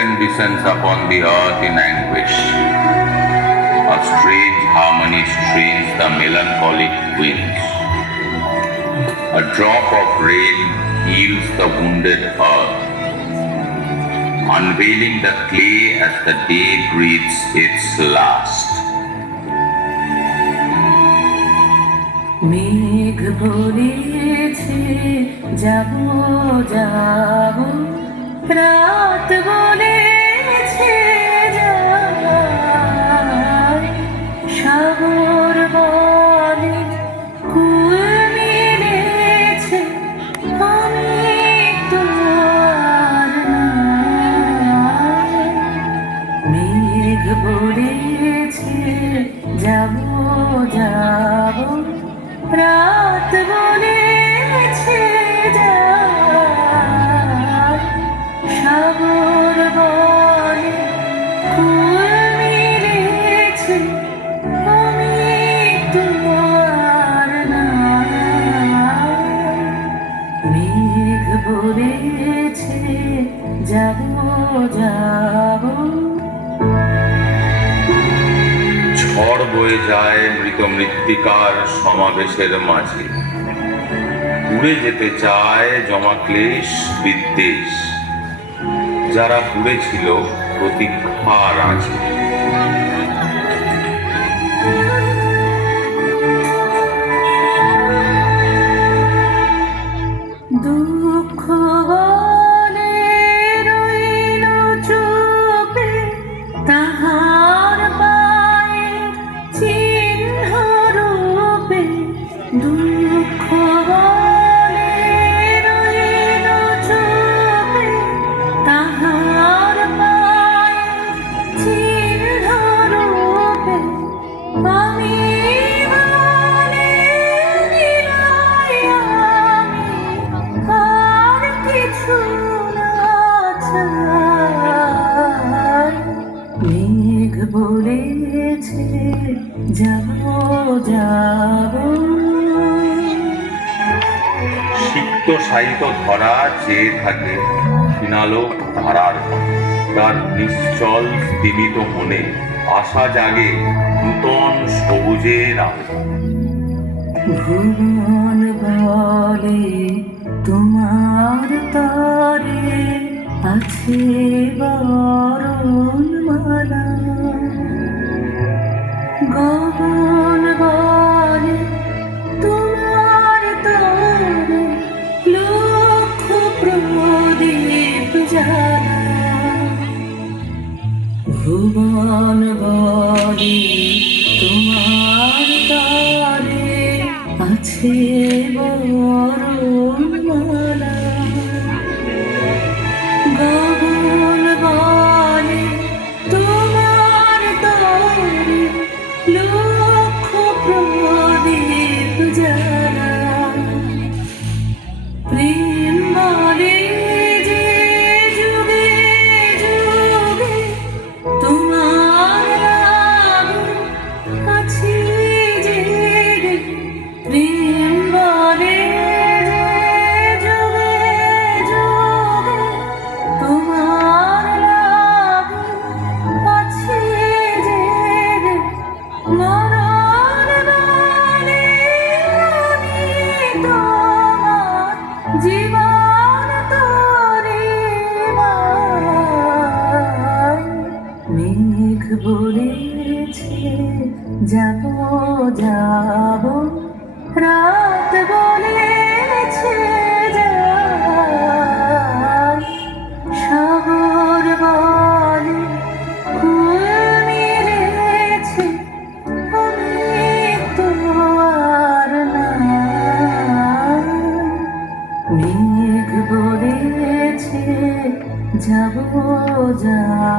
heaven descends upon the earth in anguish. A strange harmony strains the melancholic winds. A drop of rain heals the wounded earth, unveiling the clay as the day breathes its last. মেঘ বলেছে যাব যাব, রাত বলেছে যাই, সাগর বলে কুল মিলেছে, আমি তো আর নাই। মেঘ বলেছে যাব যাব, রাত বলেছে যাই, সাগর বলে কুল মিলেছে, আমি তো আর নাই। মেঘ বলেছে যাব যাব। ঝড় বয়ে যায় মৃত মৃত্তিকার সমাবেশের মাঝে, উড়ে যেতে চায় জমা ক্লেশ বিদ্বেষ, যারা পুড়েছিল প্রতীক্ষার আঁচে। দুঃখ বলে রইল চুপে, তাহার পায়ের চিহ্ন রূপে। দুঃখ বলে রইল চুপে, তাহার পায়ের চিহ্ন রূপে। আমি বলে নিরাই আমি, আর কিছু না চাই। মেঘ বলেছে যাব যাব। সিক্ত সাহিত্য ধরা চেয়ে থাকে ক্ষীণালোক ধারার, তার নিশ্চল স্তিমিত মনে আশা জাগে নূতন সবুজের আলো। ভুবন বলে তোমার তরে আছে বরণমালা, গগন বলে তোমার তরে লক্ষ প্রদীপ জ্বালা। ভুবন বলে তোমার তরে আছে বরণমালা, গগন বলে তোমার তরে লক্ষ প্রদীপ জ্বালা। প্রেম বলে যে যুগে যুগে তোমার লাগে আছি জেগে। প্রেম বলে যে যুগে যুগে তোমার লাগে আছি জেগে। মরণ বলে আমি তোমার জীবন তোরে মাই। মেঘ বলেছে যাব যাব, রাত বলেছে যাই, সাগর বলে কুল মিলেছে, আমি তো আর নাই। মেঘ বলেছে যাব যাব।